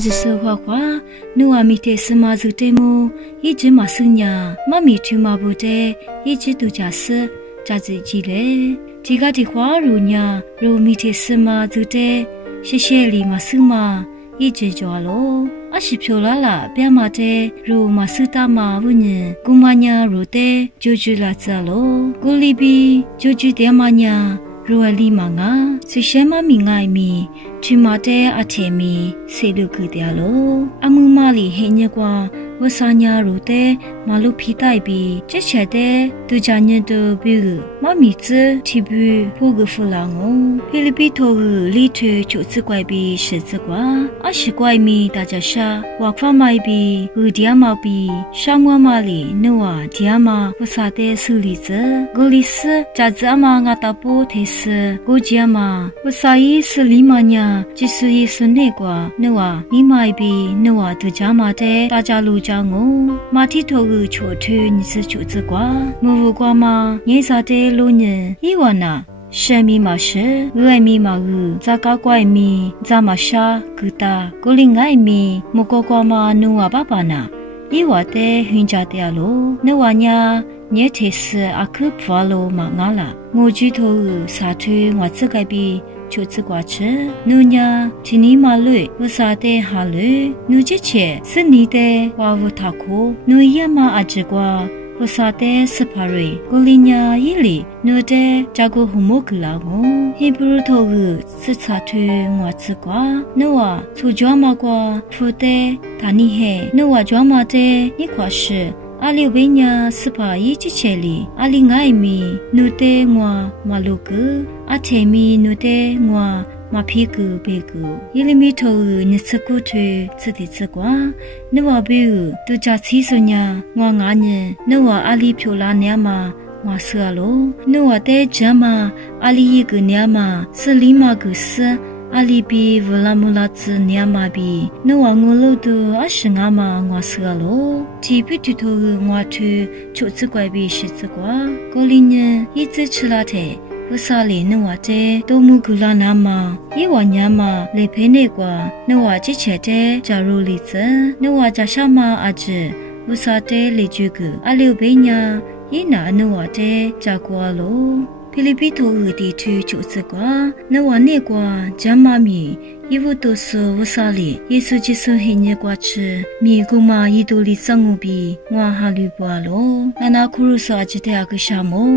只是花花，努阿米特斯马祖德木，一直马生呀，妈咪去马不得，一直度假斯，假子积累，这个的花如呀，如米特斯马祖德，谢谢你马生嘛，一直做咯。阿是漂亮啦，别马的，如马斯达马乌呢，古马呀如的，就拉扎咯，古里比就点马呀。如阿里玛啊，是什么名爱咪？去马的阿铁咪，谁都可掉咯。阿姆马里黑年瓜，我三年如的马路皮带比，这些的都家年都比个，马米子提比破个弗朗哦。菲律宾头个里头就是怪比十字瓜，阿是怪咪大家说，瓦法买比和迪亚马比，沙漠马里努瓦迪亚马不啥的手里子，格里斯家子阿妈阿达波特斯，古吉亚马不啥意思里玛呀，只是意思那个努瓦你买比努瓦都家马的大家路。家我马蹄头个छो腿你是就这瓜，木瓜嘛，你啥的路呢？伊万呐，什米嘛是，爱米嘛个，咋个怪米，咋嘛啥个哒，个另爱米，木瓜嘛努啊爸爸呐，伊话的混家的咯，那话呀。你特是阿克普瓦罗马阿拉，我举头沙腿我自个比就自挂吃，奴呀听你马路我啥的哈路，奴这切是你的话我他哭，奴也嘛阿只挂我啥的是帕瑞，古里呀伊里奴的加个红木克拉我，黑不如头个是沙腿我自挂，奴啊出家嘛挂付的他你嘿，奴啊家嘛的你挂是。阿里维尼斯帕伊之切里，阿里爱米努得我马路个，阿特米努得我马皮个贝个，伊里米头你吃过去吃的吃瓜，你话比如都加起手呢，我俺呢，你话阿里漂亮呢嘛，我说咯，你话得这嘛，阿里一个呢嘛，是里嘛个是。阿里比乌拉木拉子娘妈比，你话我老多阿是俺妈我说咯，提笔头头我去就只怪比是只瓜，过里呢一直吃了的，不啥哩你话的都木古拉那嘛，一话娘嘛来陪你瓜，你话之前的加入例子，你话加什么阿子，不啥的来这个阿六辈呢，一拿你话的加过咯。菲律宾头个地区就是个，那话那个家妈咪，衣服都是我啥哩，耶稣就是黑年瓜吃，米姑妈一肚里生无比，我哈绿不咯，那苦鲁说阿吉的阿个啥么？